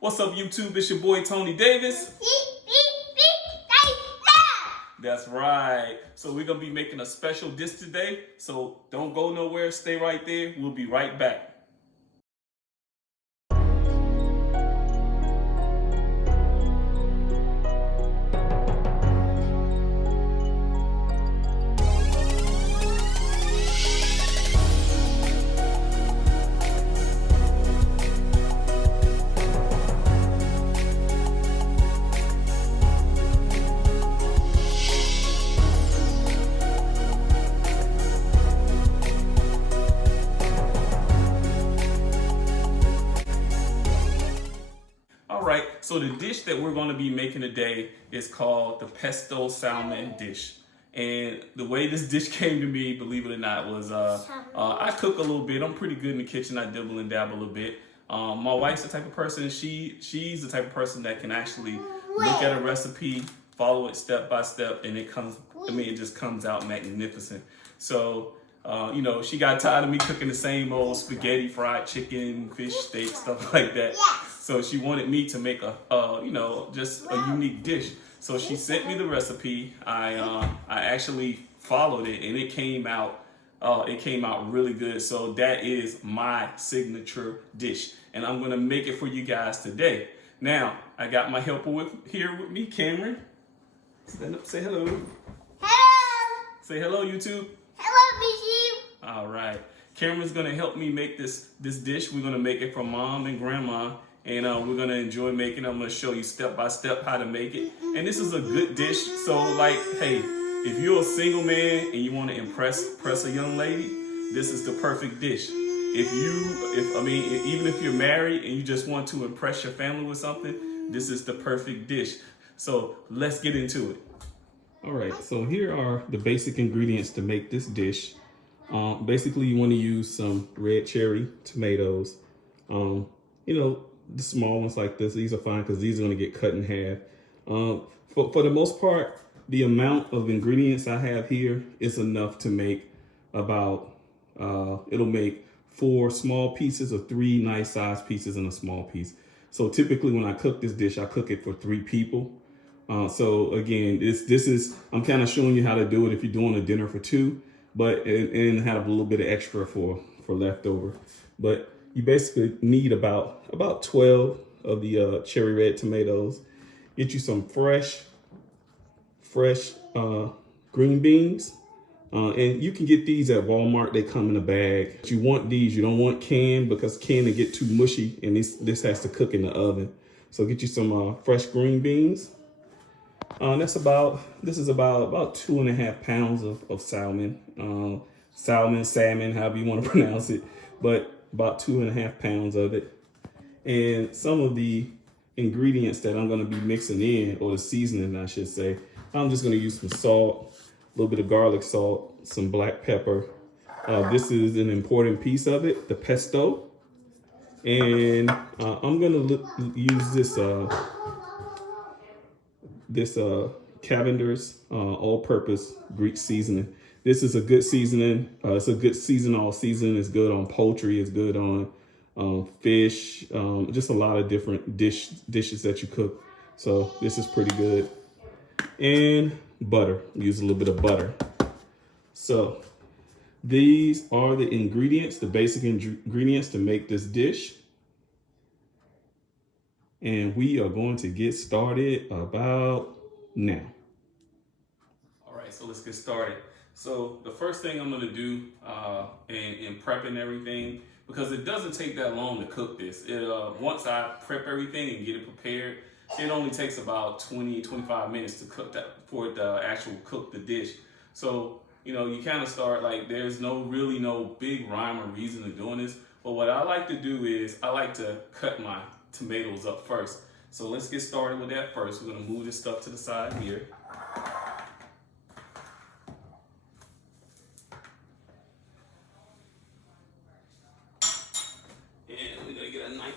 What's up, YouTube? It's your boy Tony Davis. That's right. So we're gonna be making a special dish today. So don't go nowhere. Stay right there. We'll be right back. All right, so the dish that we're going to be making today is called the Pesto Salmon dish. And the way this dish came to me, believe it or not, was I cook a little bit. I'm pretty good in the kitchen. I dibble and dabble a bit. My wife's the type of person, she's the type of person that can actually look at a recipe, follow it step by step, and it just comes out magnificent. So, she got tired of me cooking the same old spaghetti, fried chicken, fish, steak, stuff like that. So she wanted me to make just a unique dish. So she sent me the recipe. I actually followed it, and it came out really good. So that is my signature dish, and I'm gonna make it for you guys today. Now I got my helper here with me, Cameron. Stand up, say hello. Hello. Say hello, YouTube. Hello, YouTube. All right, Cameron's gonna help me make this dish. We're gonna make it for Mom and Grandma. And we're going to enjoy making it. I'm going to show you step by step how to make it. And this is a good dish. So like, hey, if you're a single man and you want to impress a young lady, this is the perfect dish. Even if you're married and you just want to impress your family with something, this is the perfect dish. So let's get into it. All right, so here are the basic ingredients to make this dish. Basically, you want to use some red cherry tomatoes. The small ones like this, these are fine because these are going to get cut in half. For the most part, the amount of ingredients I have here is enough to make it'll make 4 small pieces or 3 nice sized pieces and a small piece. So typically when I cook this dish, I cook it for 3 people. So again, I'm kind of showing you how to do it if you're doing a dinner for 2, but and have a little bit of extra for leftover. But you basically need about 12 of the cherry red tomatoes. Get you some fresh green beans. And you can get these at Walmart. They come in a bag. But you want these. You don't want canned because canned they get too mushy and this has to cook in the oven. So get you some fresh green beans. This is about 2.5 pounds of salmon. Salmon, however you want to pronounce it. But about 2.5 pounds of it. And some of the ingredients that I'm going to be mixing in, or the seasoning I should say, I'm just going to use some salt, a little bit of garlic salt, some black pepper. This is an important piece of it, the pesto. And I'm going to use this Cavender's all-purpose Greek seasoning. This is a good seasoning. It's a good all season. It's good on poultry. It's good on fish. Just a lot of different dishes that you cook. So this is pretty good. And butter. Use a little bit of butter. So these are the ingredients, the basic ingredients to make this dish. And we are going to get started about now. All right, so let's get started. So the first thing I'm gonna do in prepping everything, because it doesn't take that long to cook this. Once I prep everything and get it prepared, it only takes about 20-25 minutes to cook that for it to actually cook the dish. So you kind of start like there's no big rhyme or reason to doing this. But what I like to do is I like to cut my tomatoes up first. So let's get started with that first. We're gonna move this stuff to the side here.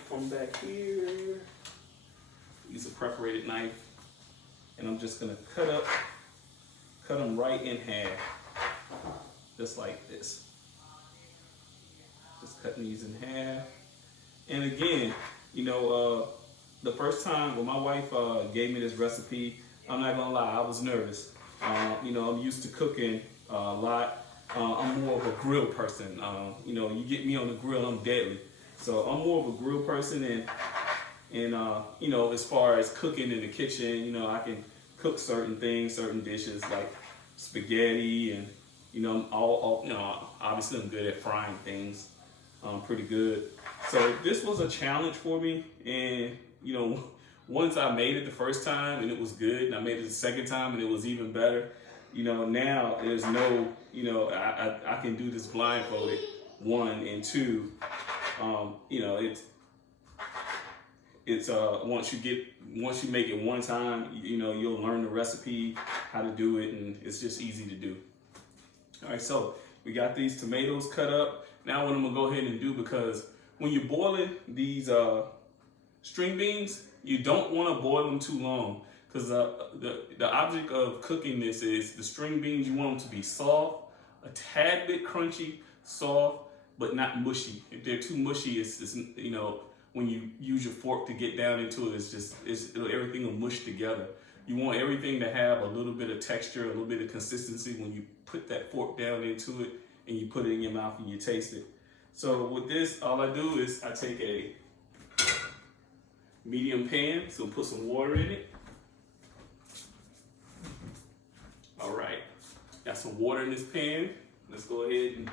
From back here, use a perforated knife, and I'm just gonna cut them right in half, just like this. Just cutting these in half. And again, the first time when my wife gave me this recipe, I'm not gonna lie, I was nervous. You know, I'm used to cooking a lot. I'm more of a grill person. You know, you get me on the grill, I'm deadly. So I'm more of a grill person, and you know, as far as cooking in the kitchen, you know, I can cook certain things, certain dishes like spaghetti, and you know, all you know, obviously I'm good at frying things. Pretty good. So this was a challenge for me, and you know, once I made it the first time and it was good, and I made it the second time and it was even better. You know, now there's no, you know, I can do this blindfolded, one, and two. You know, it's once you make it one time, you know, you'll learn the recipe, how to do it, and it's just easy to do. All right, so we got these tomatoes cut up. Now what I'm gonna go ahead and do, because when you're boiling these string beans, you don't want to boil them too long, because the object of cooking this is the string beans. You want them to be soft, a tad bit crunchy, soft, but not mushy. If they're too mushy, it's you know, when you use your fork to get down into it, everything will mush together. You want everything to have a little bit of texture, a little bit of consistency when you put that fork down into it and you put it in your mouth and you taste it. So with this, all I do is I take a medium pan, so put some water in it. All right, got some water in this pan. Let's go ahead and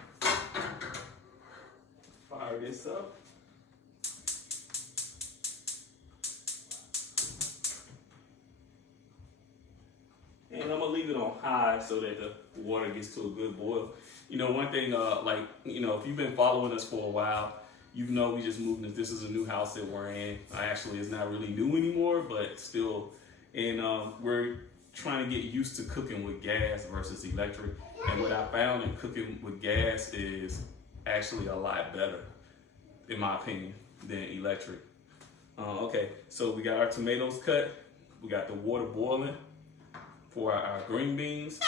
fire this up. And I'm gonna leave it on high so that the water gets to a good boil. You know, one thing, like, you know, if you've been following us for a while, you know we just moved. This is a new house that we're in. Actually, it's not really new anymore, but still. And we're trying to get used to cooking with gas versus electric. And what I found in cooking with gas is actually a lot better, in my opinion, than electric. Okay, so we got our tomatoes cut. We got the water boiling for our green beans.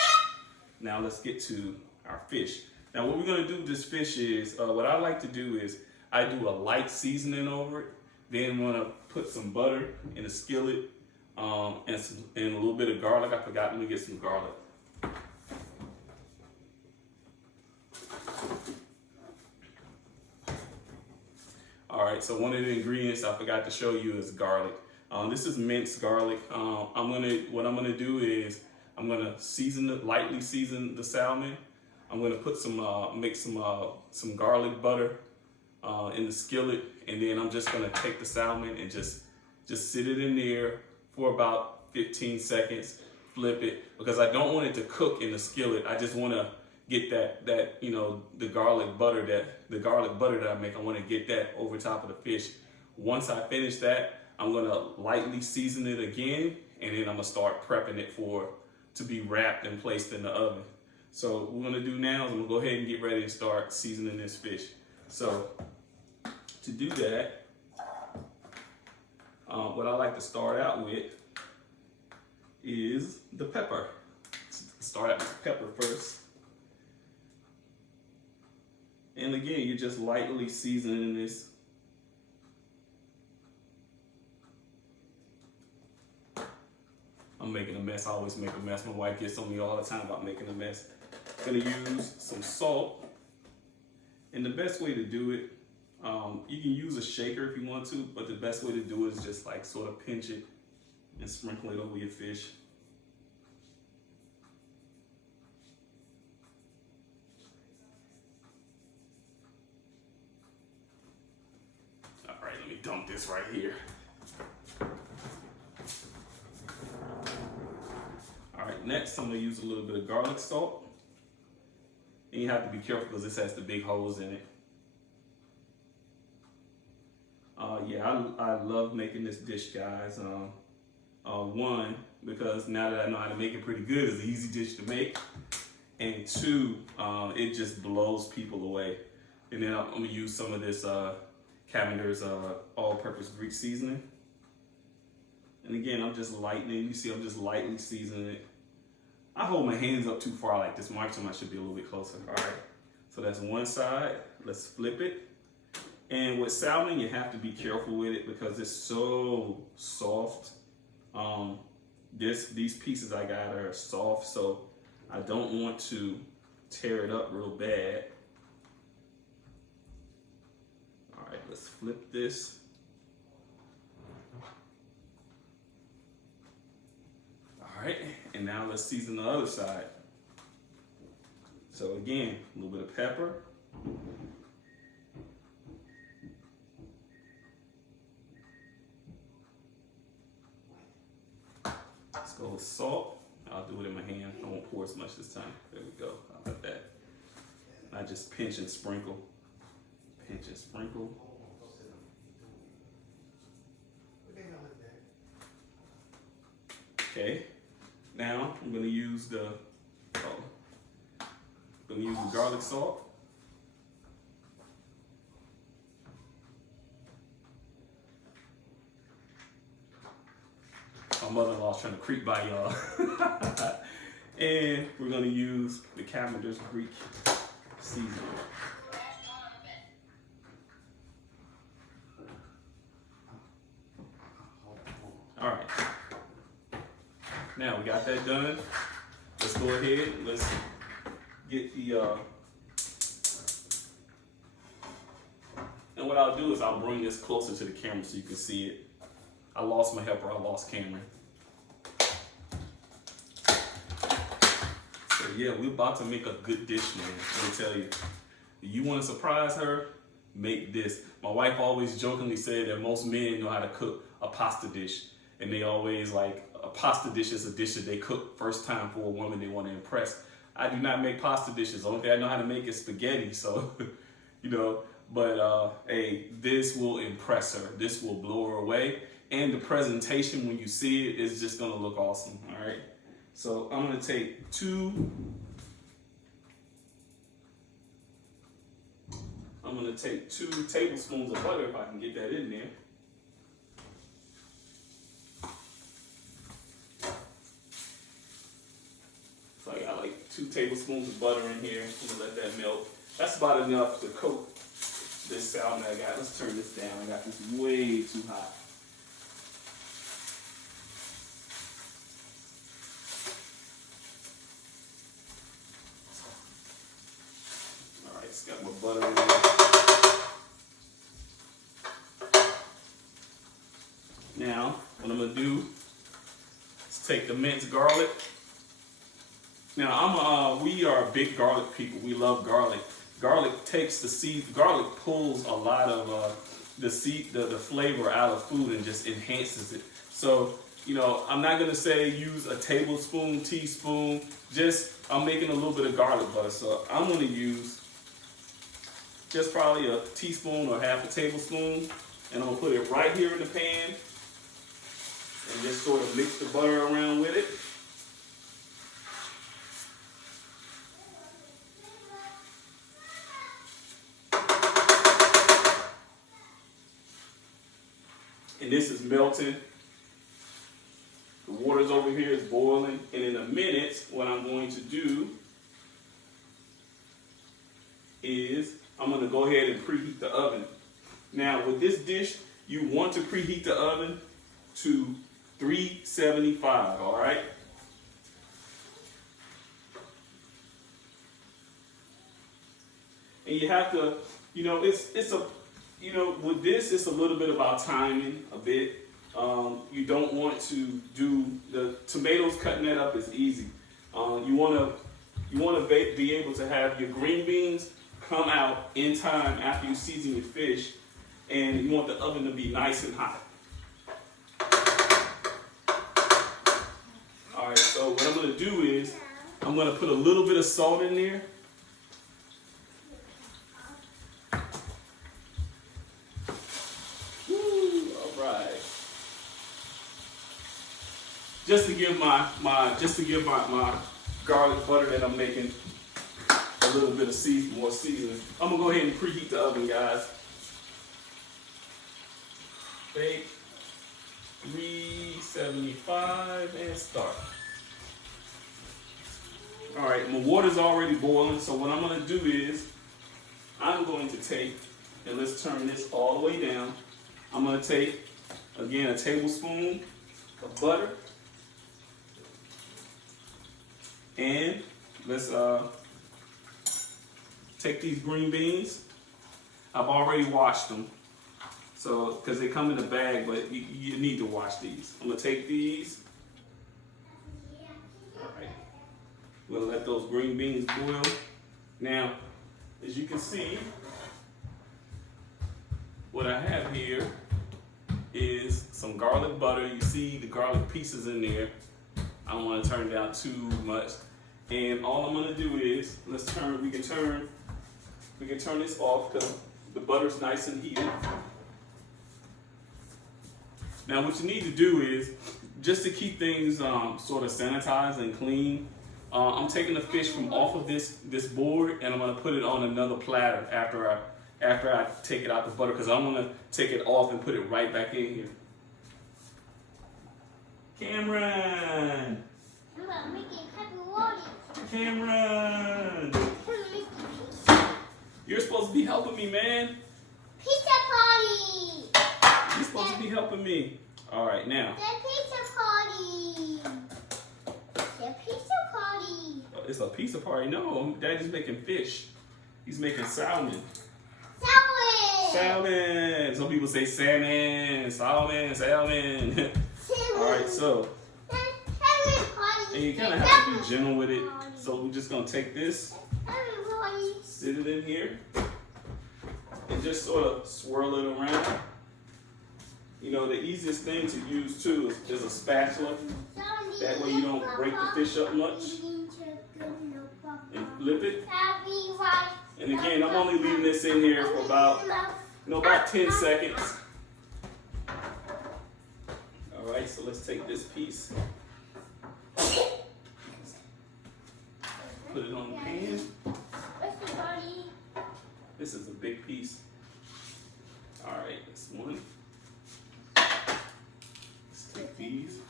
Now let's get to our fish. Now what we're gonna do with this fish is, what I like to do is I do a light seasoning over it. Then I'm gonna put some butter in a skillet, and a little bit of garlic. I forgot, let me get some garlic. All right, so one of the ingredients I forgot to show you is garlic. This is minced garlic. What I'm gonna do is I'm gonna lightly season the salmon. I'm gonna put make some garlic butter in the skillet, and then I'm just gonna take the salmon and just sit it in there for about 15 seconds. Flip it, because I don't want it to cook in the skillet. I just want to get that you know, the garlic butter that I make. I want to get that over top of the fish. Once I finish that, I'm gonna lightly season it again, and then I'm gonna start prepping it to be wrapped and placed in the oven. So what we're gonna do now is I'm gonna go ahead and get ready to start seasoning this fish. So to do that, what I like to start out with is the pepper. Start out with the pepper first. And again, you're just lightly seasoning this. I'm making a mess. I always make a mess. My wife gets on me all the time about making a mess. I'm gonna use some salt. And the best way to do it, you can use a shaker if you want to, but the best way to do it is just like sort of pinch it and sprinkle it over your fish. All right, let me dump this right here. All right, next I'm gonna use a little bit of garlic salt. And you have to be careful because this has the big holes in it. Yeah, I love making this dish, guys. One, because now that I know how to make it pretty good, it's an easy dish to make. And two, it just blows people away. And then I'm gonna use some of this Cavender's all-purpose Greek seasoning. And again, I'm just lightening. You see, I'm just lightly seasoning it. I hold my hands up too far like this. Mark, I should be a little bit closer. All right. So that's one side. Let's flip it. And with salmon, you have to be careful with it because it's so soft. These pieces I got are soft, so I don't want to tear it up real bad. All right, let's flip this. All right, and now let's season the other side. So again, a little bit of pepper. Let's go with salt. I'll do it in my hand. I won't pour as much this time. There we go. How about that? I just pinch and sprinkle. Pinch and sprinkle. Okay. Now I'm going to use the garlic salt. My mother-in-law's trying to creep by y'all. And we're going to use the Cavender's Greek seasoning. All right. Now we got that done. Let's go ahead. Let's get the. And what I'll do is I'll bring this closer to the camera so you can see it. I lost my helper. I lost Cameron. So yeah, we're about to make a good dish, man. Let me tell you. If you want to surprise her, make this. My wife always jokingly said that most men know how to cook a pasta dish. And they always like, a pasta dish is a dish that they cook first time for a woman they want to impress. I do not make pasta dishes. The only thing I know how to make is spaghetti. So, you know, but hey, this will impress her. This will blow her away. And the presentation when you see it is just gonna look awesome, all right? So I'm gonna take two tablespoons of butter, if I can get that in there. So I got like 2 tablespoons of butter in here. I'm gonna let that melt. That's about enough to coat this salmon I got. Let's turn this down. I got this way too hot. All right, it's got my butter in there. Now, what I'm gonna do is take the minced garlic. Now, we are big garlic people. We love garlic. Garlic takes the seed. Garlic pulls a lot of the flavor out of food and just enhances it. So, you know, I'm not gonna say use a tablespoon, teaspoon. I'm making a little bit of garlic butter. So I'm gonna use just probably a teaspoon or half a tablespoon, and I'm gonna put it right here in the pan and just sort of mix the butter around with it. And this is melting. The water's over here is boiling. And in a minute, what I'm going to do is I'm going to go ahead and preheat the oven. Now, with this dish, you want to preheat the oven to 375, all right? And you have to, you know, with this, it's a little bit about timing, a bit. You don't want to do the tomatoes. Cutting that up is easy. You want to be able to have your green beans come out in time after you season your fish, and you want the oven to be nice and hot. All right. So what I'm going to do is I'm going to put a little bit of salt in there. Just to give my garlic butter that I'm making a little bit of more seasoning. I'm gonna go ahead and preheat the oven, guys. Bake 375 and start. All right, my water's already boiling, so what I'm gonna do is I'm going to take And let's turn this all the way down. I'm gonna take, again, a tablespoon of butter. And let's take these green beans. I've already washed them. So, because they come in a bag, but you need to wash these. I'm gonna take these. All right. We'll let those green beans boil. Now, as you can see, what I have here is some garlic butter. You see the garlic pieces in there. I don't want to turn it down too much. And all I'm gonna do is, we can turn this off because the butter's nice and heated. Now what you need to do is, just to keep things sort of sanitized and clean, I'm taking the fish from off of this board and I'm gonna put it on another platter after I take it out the butter, because I want to take it off and put it right back in here. Cameron! I'm making pepperoni. Cameron! You're supposed to be helping me, man. Pizza party! You're supposed to be helping me. All right, now. The pizza party! The pizza party! It's a pizza party. No, Daddy's making fish. He's making salmon. Salmon! Salmon! Some people say salmon, salmon, salmon. All right, so. And you kind of have to be gentle with it. So we're just going to take this, sit it in here, and just sort of swirl it around. You know, the easiest thing to use too is a spatula. That way you don't break the fish up much. And flip it. And again, I'm only leaving this in here for about 10 seconds. All right, so let's take this piece. Put it on the pan. This is a big piece. All right, that's one. Let's take these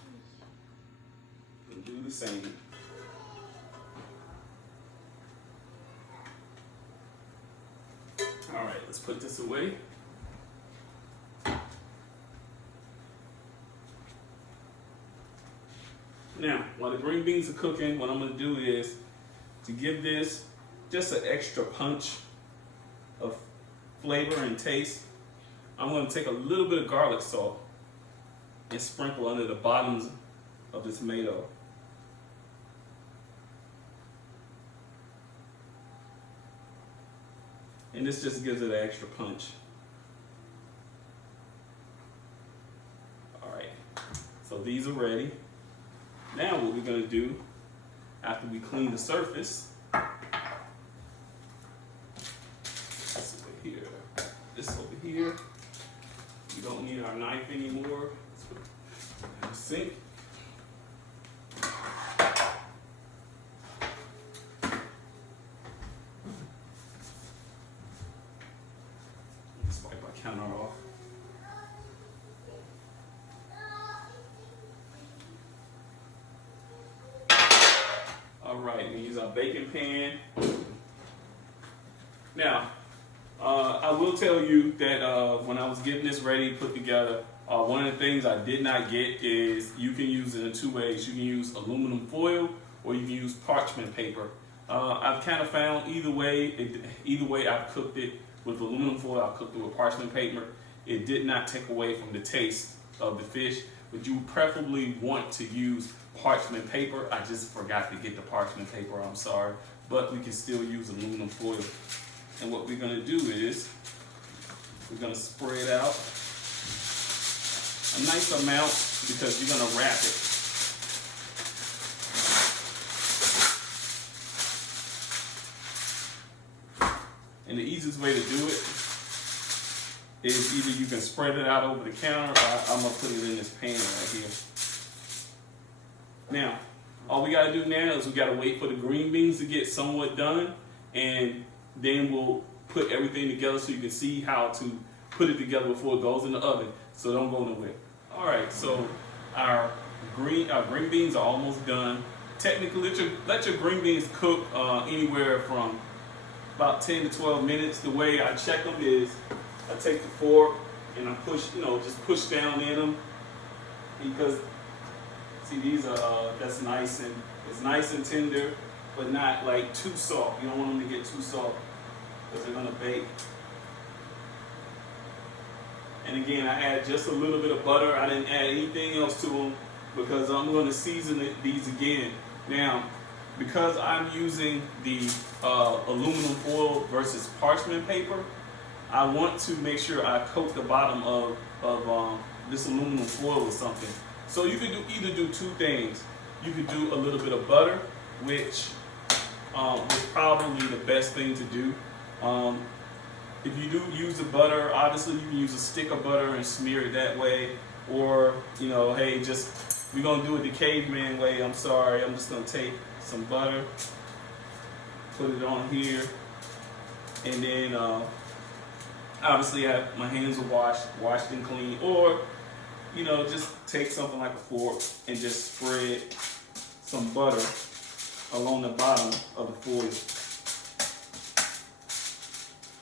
and do the same. All right, let's put this away. Now, while the green beans are cooking, what I'm going to do is, to give this just an extra punch of flavor and taste, I'm going to take a little bit of garlic salt and sprinkle under the bottoms of the tomato. And this just gives it an extra punch. All right, so these are ready. Now what we're going to do, after we clean the surface, this over here, we don't need our knife anymore. Let's put it in the sink. Let's wipe our counter off. All right, we use our baking pan. Now, I will tell you that when I was getting this ready, put together, one of the things I did not get is you can use it in two ways. You can use aluminum foil or you can use parchment paper. I've kind of found either way I've cooked it with aluminum foil, I've cooked it with parchment paper. It did not take away from the taste of the fish, but you preferably want to use parchment paper. I just forgot to get the parchment paper, I'm sorry, but we can still use aluminum foil. And what we're going to do is we're going to spread out a nice amount because you're going to wrap it. And the easiest way to do it is either you can spread it out over the counter or I'm going to put it in this pan right here. Now, all we got to do now is we got to wait for the green beans to get somewhat done, and then we'll put everything together so you can see how to put it together before it goes in the oven, so don't go nowhere. All right, so our green beans are almost done. Technically, let your green beans cook anywhere from about 10 to 12 minutes. The way I check them is I take the fork and I push, just push down in them because see these are that's nice and it's nice and tender, but not like too soft. You don't want them to get too soft because they're gonna bake. And again, I add just a little bit of butter. I didn't add anything else to them because I'm going to season these again. Now, because I'm using the aluminum foil versus parchment paper, I want to make sure I coat the bottom of this aluminum foil with something. So you could either do two things. You could do a little bit of butter, which is probably the best thing to do. If you do use the butter, obviously you can use a stick of butter and smear it that way. Or, hey, we're going to do it the caveman way. I'm sorry. I'm just going to take some butter, put it on here, and then obviously my hands are washed and clean. Or, just take something like a fork and just spread some butter along the bottom of the foil.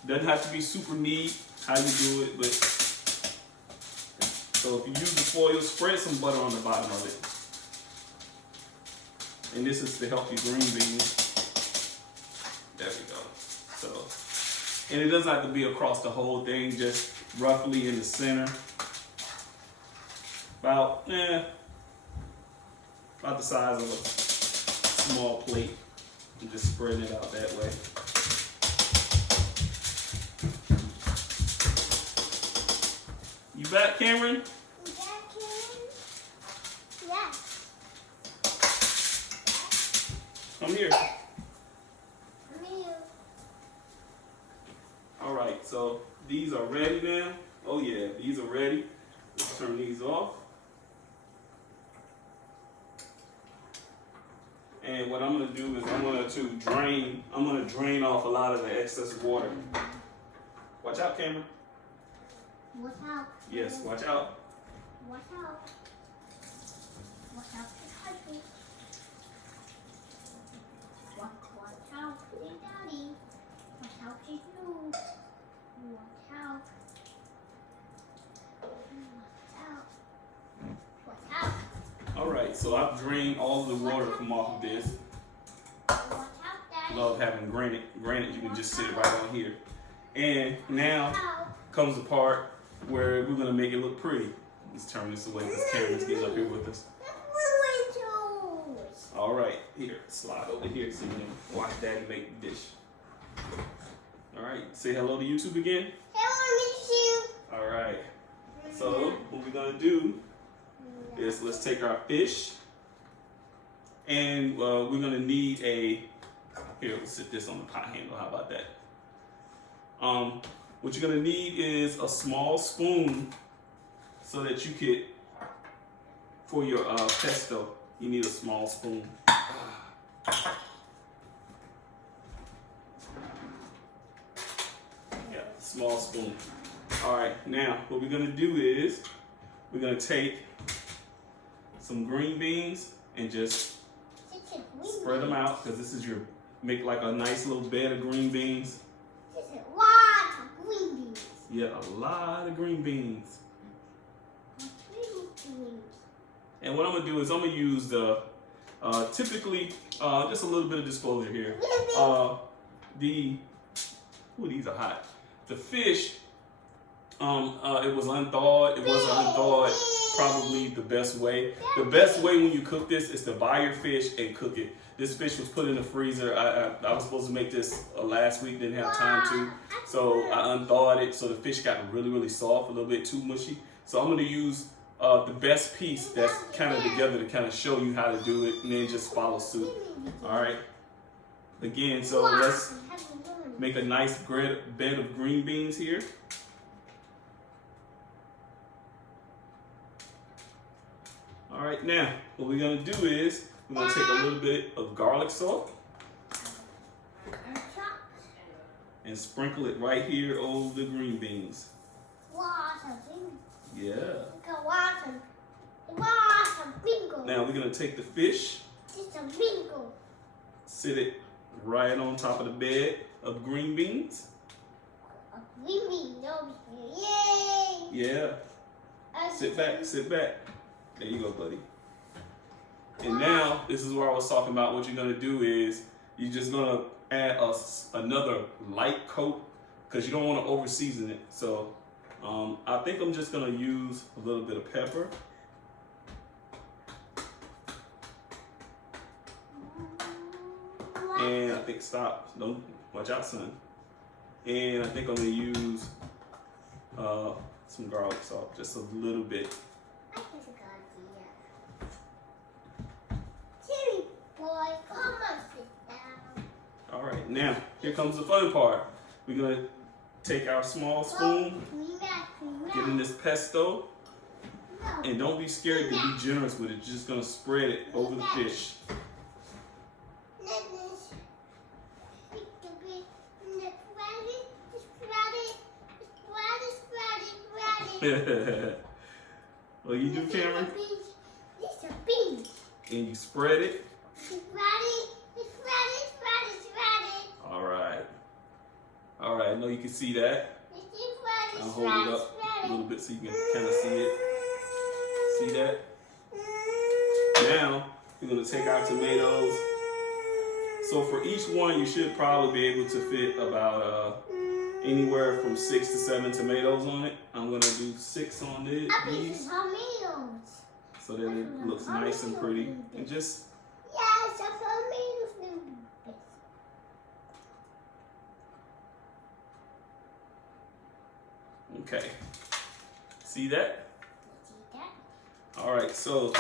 Doesn't have to be super neat how you do it, but so if you use the foil, spread some butter on the bottom of it. And this is the healthy green beans. There we go. So, and it doesn't have to be across the whole thing, just roughly in the center. About the size of a small plate. And just spreading it out that way. You back, Cameron? You back, Cameron? Yes. I'm here. I'm here. All right, so these are ready now. Oh yeah, these are ready. Let's turn these off. And what I'm gonna do is I'm gonna drain off a lot of the excess water. Watch out, Cameron. Watch out. Yes, watch out. Watch out. Watch out for country. Watch out for daddy. Watch out for you. Watch out. Watch out. All right, so I've drained all of the water from off of this. Watch out, daddy. Love having granite. Granite, you can just sit it right on here. And now Watch out. comes the part where we're gonna make it look pretty. Let's turn this away because Karen's getting up here with us. All right, here, slide over here so you can watch Daddy make the dish. All right, say hello to YouTube again. Hello, All right, so what we're gonna do is let's take our fish and we're gonna need here, let's sit this on the pot handle, how about that? What you're gonna need is a small spoon so that you could, for your pesto, you need a small spoon. Yeah, small spoon. All right, now what we're gonna do is we're gonna take some green beans and just spread them out because this is make like a nice little bed of green beans. Green beans. Yeah, a lot of green beans. And what I'm gonna do is I'm gonna use the typically just a little bit of disclosure here. These are hot. The fish, it was unthawed. It wasn't unthawed probably the best way. The best way when you cook this is to buy your fish and cook it. This fish was put in the freezer. I was supposed to make this last week, didn't have time to. So I unthawed it, so the fish got really, really soft, a little bit too mushy. So I'm gonna use the best piece that's kind of together to kind of show you how to do it, and then just follow suit. All right. Again, so let's make a nice bed of green beans here. All right, now what we're gonna do is we're gonna take a little bit of garlic salt and sprinkle it right here over the green beans. Yeah. Now we're gonna take the fish, sit it right on top of the bed of green beans. We mean over here. Yay! Yeah. Sit back, sit back. There you go, buddy. And now, this is where I was talking about. What you're gonna do is you're just gonna add another light coat because you don't want to over season it. So I think I'm just gonna use a little bit of pepper. And I think, stop, don't, watch out, son. And I think I'm gonna use some garlic salt, just a little bit. I have a good idea. Chili boy, come on, sit down. All right, now here comes the fun part. We're gonna take our small spoon, get in this pesto, and don't be scared to be generous with it. You're just gonna spread it over the fish. Well, you do, Cameron? It's a bean. And you spread it. Spread it. All right. All right, I know you can see that. I'll hold it up a little bit so you can kind of see it. See that? Now, we're going to take our tomatoes. So for each one, you should probably be able to fit about anywhere from 6 to 7 tomatoes on it. I'm going to do 6 on these so that it looks nice and pretty. And just... Yes, tomatoes. Okay. See that? All right, so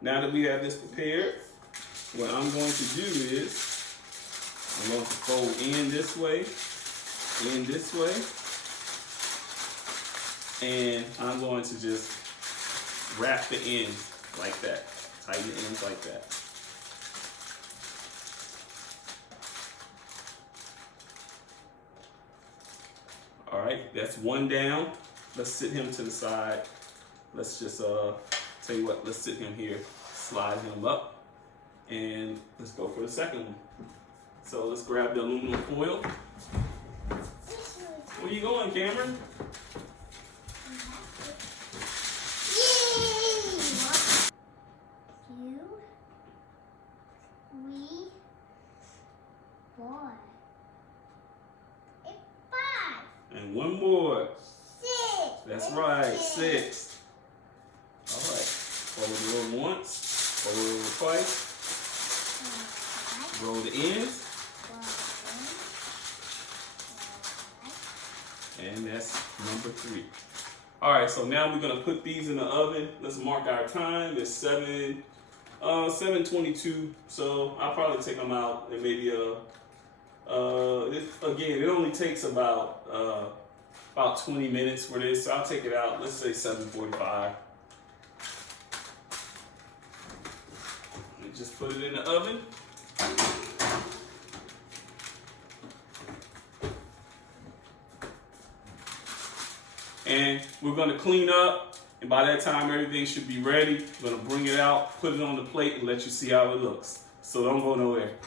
now that we have this prepared, what I'm going to do is I'm going to fold in this way, and I'm going to just wrap the ends like that, tighten the ends like that. All right, that's one down. Let's sit him to the side. Let's just tell you what, let's sit him here, slide him up, and let's go for the second one. So let's grab the aluminum foil. Where you going, Cameron? And one more. 6. That's right, 6. All right. Fold it over once, fold it over twice. Roll the ends. And that's number 3. All right, so now we're gonna put these in the oven. Let's mark our time. It's 7:22. So I'll probably take them out and maybe again, it only takes about 20 minutes for this. So I'll take it out. Let's say 7:45. And just put it in the oven. And we're gonna clean up, and by that time everything should be ready. We're gonna bring it out, put it on the plate, and let you see how it looks. So don't go nowhere.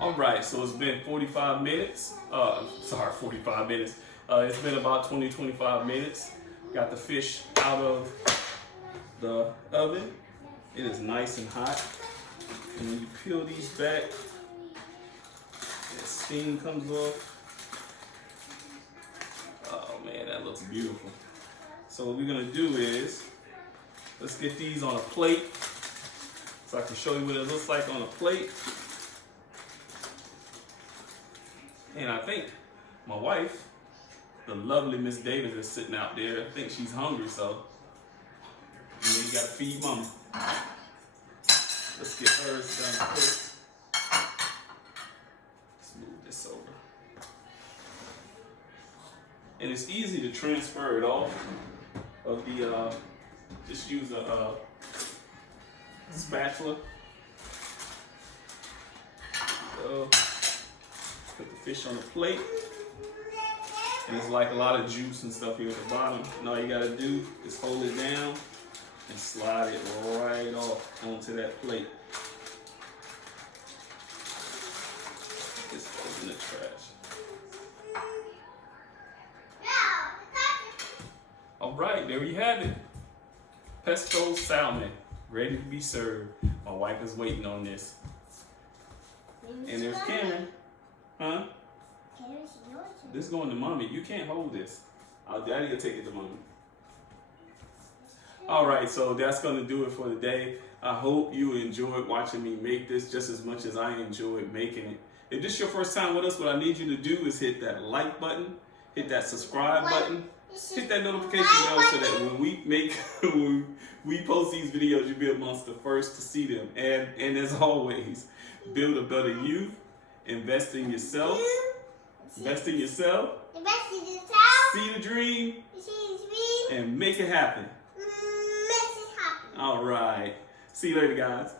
All right, so it's been 45 minutes. 45 minutes. It's been about 20-25 minutes. Got the fish out of the oven. It is nice and hot. And when you peel these back, the steam comes off. Oh man, that looks beautiful. So what we're gonna do is, let's get these on a plate so I can show you what it looks like on a plate. And I think my wife, the lovely Miss Davis, is sitting out there. I think she's hungry, so you gotta feed mama. Let's get hers done first. Let's move this over. And it's easy to transfer it off of the, just use a spatula. So, put the fish on the plate. And it's like a lot of juice and stuff here at the bottom. And all you gotta do is hold it down and slide it right off onto that plate. This goes in the trash. there you have it. Pesto salmon, ready to be served. My wife is waiting on this. And there's Cameron. Huh? This is going to mommy. You can't hold this. Daddy will take it to mommy. All right, so that's going to do it for today. I hope you enjoyed watching me make this just as much as I enjoyed making it. If this is your first time with us, what I need you to do is hit that like button, hit that subscribe button, hit that notification bell so that when we make, when we post these videos, you'll be amongst the first to see them. And as always, build a better you, invest in yourself, see the dream, and make it happen. All right. See you later, guys.